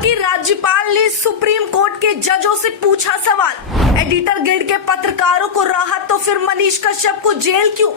की राज्यपाल ने सुप्रीम कोर्ट के जजों से पूछा सवाल। एडिटर गिल्ड के पत्रकारों को राहत तो फिर मनीष कश्यप को जेल क्यों?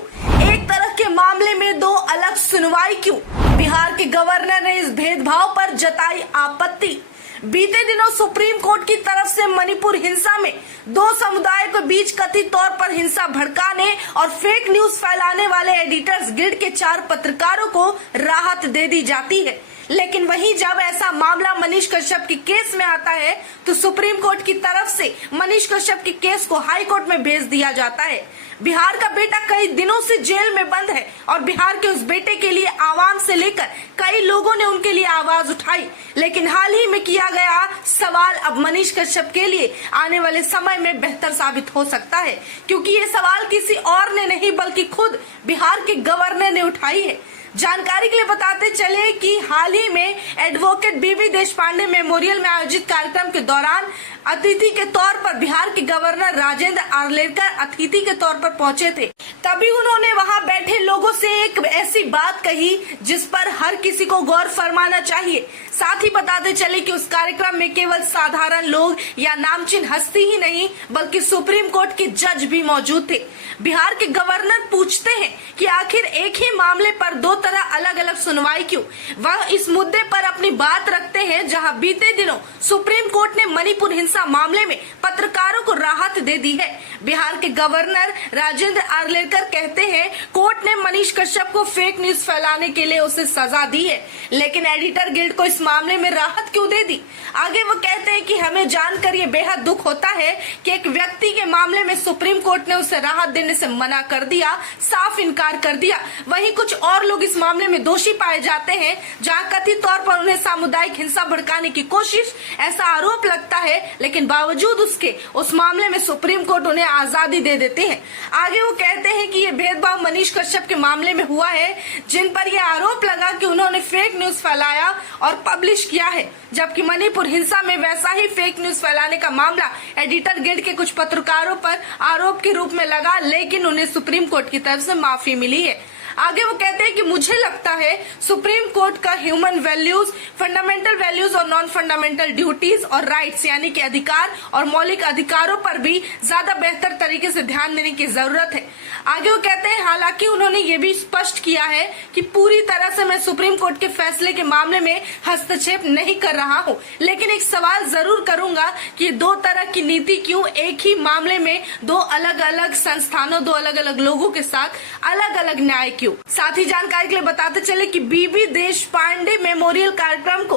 एक तरह के मामले में दो अलग सुनवाई क्यों? बिहार के गवर्नर ने इस भेदभाव पर जताई आपत्ति। बीते दिनों सुप्रीम कोर्ट की तरफ से मणिपुर हिंसा में दो समुदायों के बीच कथित तौर पर हिंसा भड़काने और फेक न्यूज फैलाने वाले एडिटर्स गिल्ड के 4 पत्रकारों को राहत दे दी जाती है। लेकिन वहीं जब ऐसा मामला मनीष कश्यप के केस में आता है तो सुप्रीम कोर्ट की तरफ से मनीष कश्यप के केस को हाई कोर्ट में भेज दिया जाता है। बिहार का बेटा कई दिनों से जेल में बंद है और बिहार के उस बेटे के लिए आवाम से लेकर कई लोगों ने उनके लिए आवाज उठाई। लेकिन हाल ही में किया गया सवाल अब मनीष कश्यप के लिए आने वाले समय में बेहतर साबित हो सकता है, क्योंकि ये सवाल किसी और ने नहीं बल्कि खुद बिहार के गवर्नर ने उठाई है। जानकारी के लिए बताते चले कि हाल ही में एडवोकेट बीवी देशपांडे मेमोरियल में आयोजित कार्यक्रम के दौरान अतिथि के तौर पर बिहार के गवर्नर राजेंद्र आर्लेकर अतिथि के तौर पर पहुंचे थे। तभी उन्होंने वहां बैठे लोगों से एक ऐसी बात कही जिस पर हर किसी को गौर फरमाना चाहिए। साथ ही बताते चले कि उस कार्यक्रम में केवल साधारण लोग या नामचीन हस्ती ही नहीं बल्कि सुप्रीम कोर्ट के जज भी मौजूद थे। बिहार के गवर्नर पूछते हैं कि आखिर एक ही मामले पर दो तरह अलग अलग सुनवाई क्यों? वह इस मुद्दे पर अपनी बात रखते हैं जहां बीते दिनों सुप्रीम कोर्ट ने मणिपुर हिंसा मामले में पत्रकारों को राहत दे दी है। बिहार के गवर्नर राजेंद्र आर्लेकर कहते हैं कोर्ट ने मनीष कश्यप को फेक न्यूज फैलाने के लिए उसे सजा दी है, लेकिन एडिटर गिल्ड को इस मामले में राहत क्यों दे दी? आगे वो कहते हैं कि हमें जानकर ये बेहद दुख होता है कि एक व्यक्ति के मामले में सुप्रीम कोर्ट ने उसे राहत देने से मना कर दिया, साफ इनकार कर दिया। वहीं कुछ और लोग इस मामले में दोषी पाए जाते हैं जहां कथित तौर पर उन्हें सामुदायिक हिंसा भड़काने की कोशिश ऐसा आरोप लगता है, लेकिन बावजूद उसके उस मामले में सुप्रीम कोर्ट उन्हें आजादी दे देते हैं। आगे वो कहते हैं कि ये भेदभाव मनीष कश्यप के मामले में हुआ है, जिन पर यह आरोप लगा कि उन्होंने फेक न्यूज फैलाया और पब्लिश किया है, जबकि मणिपुर हिंसा में वैसा ही फेक न्यूज फैलाने का मामला एडिटर गिल्ड के कुछ पत्रकारों पर आरोप के रूप में लगा, लेकिन उन्हें सुप्रीम कोर्ट की तरफ से माफी मिली है। आगे वो कहते हैं कि मुझे लगता है सुप्रीम कोर्ट का ह्यूमन वैल्यूज, फंडामेंटल वैल्यूज और नॉन फंडामेंटल ड्यूटीज और राइट्स यानी कि अधिकार और मौलिक अधिकारों पर भी ज्यादा बेहतर तरीके से ध्यान देने की जरूरत है। आगे वो कहते हैं हालांकि उन्होंने ये भी स्पष्ट किया है कि पूरी तरह से मैं सुप्रीम कोर्ट के फैसले के मामले में हस्तक्षेप नहीं कर रहा हूँ, लेकिन एक सवाल जरूर करूंगा कि दो तरह की नीति क्यों एक ही मामले में दो अलग अलग संस्थानों, दो अलग अलग लोगों के साथ अलग अलग न्याय क्यों? साथ ही जानकारी के लिए बताते चले कि बीबी देशपांडे मेमोरियल कार्यक्रम को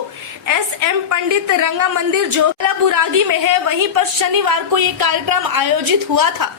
SM पंडित रंगा मंदिर जो बुरागी में है, वहीं पर शनिवार को ये कार्यक्रम आयोजित हुआ था।